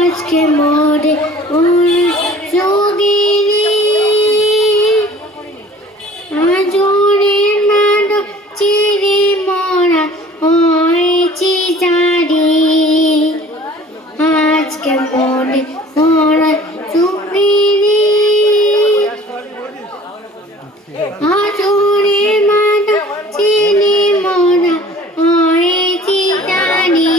আজকে মোরে যোগিনী আজরের মানব চিরে মরা হয়েছি জানি আজকে মোরে মরা যোগিনী আজরের মানব চিরে মরা হয়েছি জানি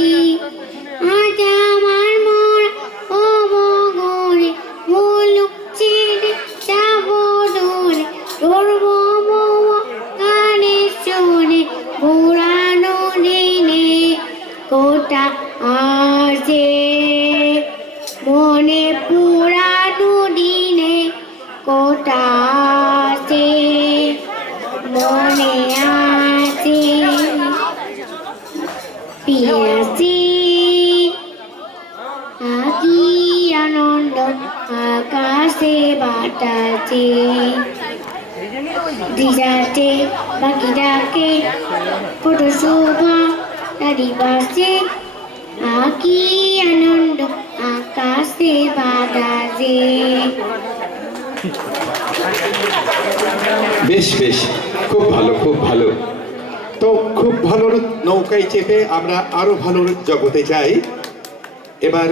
আজ আমার মরা ও মগরে মুলুক ছেড়ে যাবো দূরে করবো মোয়া গানে শুনে পুরানো দিনে কোটা আছে মনে পুরানো দিনে কোটা আছে মনে আছে পিয়াসি আকি আনন্দ আকাশে বাতাসে দিদাতে বাকি ডাকে ফটো শোভা চারিপাশে আকি আনন্দ আকাশে বাতাসে। বেশ বেশ, খুব ভালো খুব ভালো। তো খুব ভালো নৌকায় চেপে আমরা আরো ভালো জগতে যাই। এবার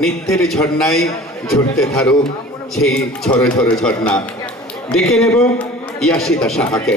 নৃত্যের ঝর্ণায় ঝরতে থাকুক সেই ঝরো ঝরো ঝর্ণা। ডেকে নেব ইয়াসিতা সাহাকে।